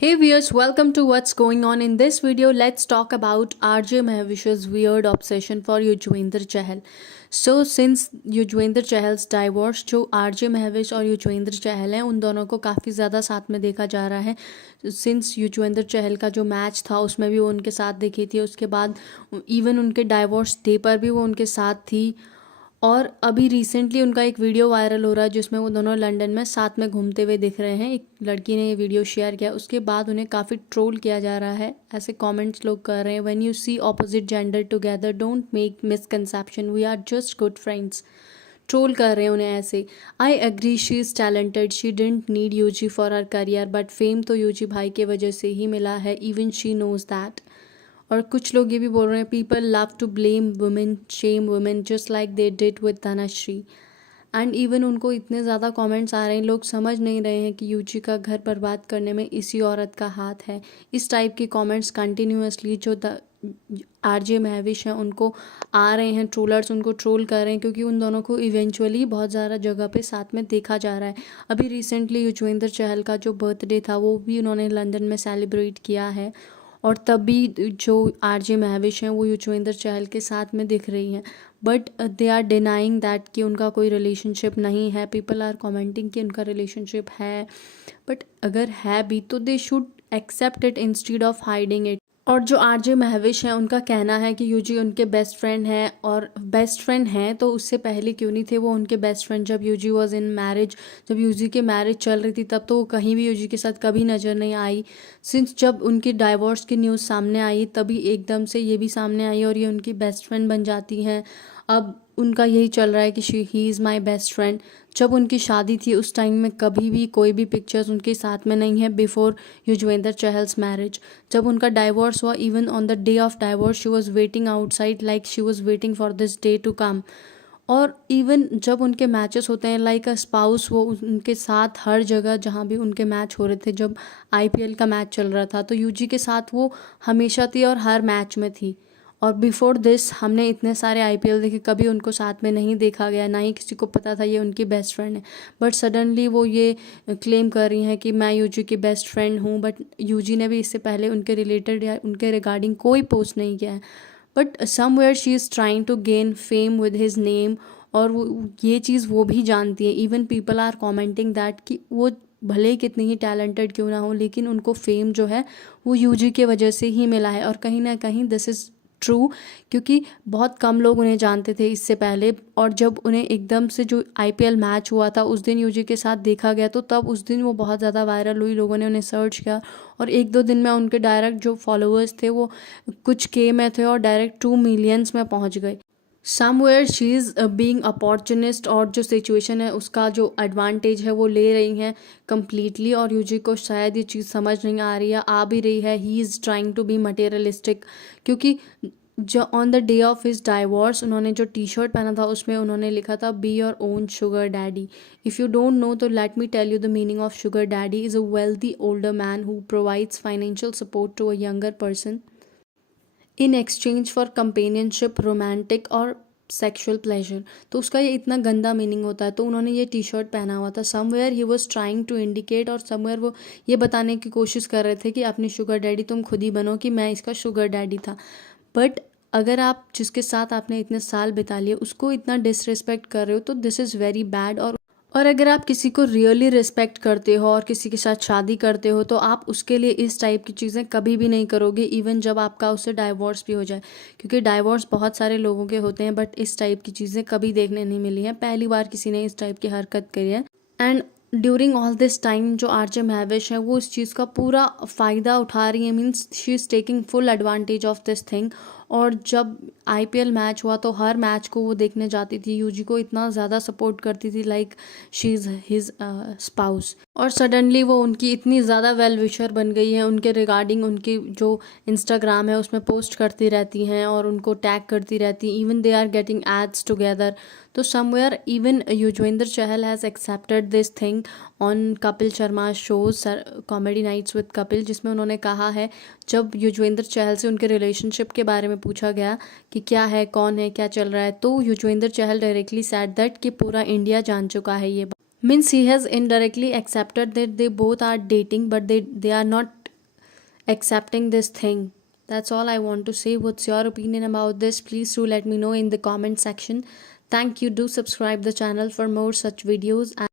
Hey viewers, welcome to What's Going On. In this video, let's talk about RJ Mahawish's weird obsession for Yuzvendra Chahal. So, since Yuzvendra Chahal's divorce, जो RJ Mahawish और युजवेंद्र चहल हैं उन दोनों को काफ़ी ज़्यादा साथ में देखा जा रहा है. सिंस युजवेंद्र चहल का जो मैच था उसमें भी वो उनके साथ दिखी थी. उसके बाद इवन उनके डाइवोर्स डे पर भी वो उनके साथ थी. और अभी रिसेंटली उनका एक वीडियो वायरल हो रहा है जिसमें वो दोनों लंदन में साथ में घूमते हुए दिख रहे हैं. एक लड़की ने ये वीडियो शेयर किया. उसके बाद उन्हें काफ़ी ट्रोल किया जा रहा है. ऐसे कमेंट्स लोग कर रहे हैं, when you see opposite gender together don't make misconception, we are just good friends. Troll कर रहे हैं उन्हें ऐसे. I agree she is talented, she didn't need Yuzi for her career, but fame तो यूजी भाई के वजह से ही मिला है. Even she knows that. और कुछ लोग ये भी बोल रहे हैं, people love to blame women, shame women, just like they did with Dhanashree. And even उनको इतने ज़्यादा कमेंट्स आ रहे हैं, लोग समझ नहीं रहे हैं कि यूजी का घर बर्बाद करने में इसी औरत का हाथ है. इस टाइप के कमेंट्स कंटिन्यूसली जो आरजे महविश हैं उनको आ रहे हैं. ट्रोलर्स उनको ट्रोल कर रहे हैं क्योंकि उन दोनों को इवेंचुअली बहुत ज़्यादा जगह पे साथ में देखा जा रहा है. अभी रिसेंटली युजवेंद्र चहल का जो बर्थडे था वो भी उन्होंने लंदन में सेलिब्रेट किया है. और तब भी जो आरजे महविश हैं वो युजवेंद्र चहल के साथ में दिख रही हैं. But they are denying that कि उनका कोई रिलेशनशिप नहीं है. पीपल आर कमेंटिंग कि उनका रिलेशनशिप है. बट अगर है भी तो they should accept it instead of hiding it. और जो आरजे महविश हैं उनका कहना है कि यूजी उनके बेस्ट फ्रेंड हैं, और बेस्ट फ्रेंड हैं तो उससे पहले क्यों नहीं थे वो उनके बेस्ट फ्रेंड. जब यूजी वॉज इन मैरिज, जब यूजी के मैरिज चल रही थी तब तो वो कहीं भी यूजी के साथ कभी नज़र नहीं आई. सिंस जब उनकी डाइवोर्स की न्यूज़ सामने आई तभी एकदम से ये भी सामने आई और ये उनकी बेस्ट फ्रेंड बन जाती हैं. अब उनका यही चल रहा है कि he is my best friend. जब उनकी शादी थी उस टाइम में कभी भी कोई भी पिक्चर्स उनके साथ में नहीं है बिफोर युजवेंद्र चहल्स मैरिज. जब उनका डाइवोर्स हुआ, even on the day of divorce she was waiting outside, like she was waiting for this day to come. और इवन जब उनके मैचेस होते हैं लाइक अ स्पाउस, वो उनके साथ हर जगह जहाँ भी उनके मैच हो रहे थे, जब आईपीएल का मैच चल रहा था तो यूजी के साथ वो हमेशा थी और हर मैच में थी. और बिफोर दिस हमने इतने सारे आईपीएल देखे, कभी उनको साथ में नहीं देखा गया, ना ही किसी को पता था ये उनकी बेस्ट फ्रेंड है. बट सडनली वो ये क्लेम कर रही हैं कि मैं यूजी की बेस्ट फ्रेंड हूँ. बट यूजी ने भी इससे पहले उनके रिलेटेड या उनके रिगार्डिंग कोई पोस्ट नहीं किया है. But somewhere she is trying to gain fame with his name. और वो ये चीज़ वो भी जानती है. Even people are commenting that कि वो भले कितनी ही टैलेंटेड क्यों ना हो लेकिन उनको फेम जो है वो यूजी के वजह से ही मिला है. और कहीं ना कहीं दिस इज़ ट्रू, क्योंकि बहुत कम लोग उन्हें जानते थे इससे पहले. और जब उन्हें एकदम से जो आईपीएल मैच हुआ था उस दिन यूजी के साथ देखा गया तो तब उस दिन वो बहुत ज़्यादा वायरल हुई. लोगों ने उन्हें सर्च किया और एक दो दिन में उनके डायरेक्ट जो फॉलोअर्स थे वो कुछ के में थे और डायरेक्ट 2 मिलियंस में पहुंच गए. Somewhere she is being opportunist, और जो सिचुएशन है उसका जो एडवांटेज है वो ले रही हैं कम्प्लीटली. और यूजी को शायद ये चीज़ समझ नहीं आ रही है, आ भी रही है. He is trying to be materialistic, क्योंकि जो on the day of his divorce उन्होंने जो टी शर्ट पहना था उसमें उन्होंने लिखा था be your own sugar daddy. If you don't know तो let me tell you the meaning of sugar daddy is a wealthy older man who provides financial support to a younger person in exchange for companionship, romantic और sexual pleasure. तो उसका ये इतना गंदा meaning होता है. तो उन्होंने ये टी शर्ट पहना हुआ था. Somewhere he was trying to indicate, और समवेयर वो ये बताने की कोशिश कर रहे थे कि अपनी शुगर डैडी तुम खुद ही बनो, कि मैं इसका शुगर डैडी था. बट अगर आप जिसके साथ आपने इतने साल बिता लिए उसको इतना डिसरिस्पेक्ट कर रहे हो तो दिस इज़ वेरी बैड. और अगर आप किसी को रियली रिस्पेक्ट करते हो और किसी के साथ शादी करते हो तो आप उसके लिए इस टाइप की चीज़ें कभी भी नहीं करोगे, इवन जब आपका उससे डाइवोर्स भी हो जाए. क्योंकि डाइवोर्स बहुत सारे लोगों के होते हैं बट इस टाइप की चीज़ें कभी देखने नहीं मिली हैं. पहली बार किसी ने इस टाइप की हरकत करी है. And during all this time जो आरजे महविश है वो इस चीज़ का पूरा फ़ायदा उठा रही है. Means she is taking full advantage of this thing. और जब आईपीएल मैच हुआ तो हर मैच को वो देखने जाती थी, यूजी को इतना ज़्यादा सपोर्ट करती थी, like she is his spouse. और सडनली वो उनकी इतनी ज़्यादा वेल विशर बन गई है. उनके रिगार्डिंग उनकी जो इंस्टाग्राम है उसमें पोस्ट करती रहती हैं और उनको टैग करती रहती. Even they are getting ads together. तो somewhere even Yuzvendra Chahal has accepted this thing on Kapil Sharma shows comedy nights with Kapil, जिसमें उन्होंने कहा है, जब युजवेंद्र चहल से उनके रिलेशनशिप के बारे में पूछा गया कि क्या है, कौन है, क्या चल रहा है, तो Yuzvendra Chahal directly said that कि पूरा इंडिया जान चुका है ये. Means he has indirectly accepted that they both are dating but they are not accepting this thing. That's all I want to say. What's your opinion about this? Please do let me know in the comment section. Thank you. Do subscribe the channel for more such videos.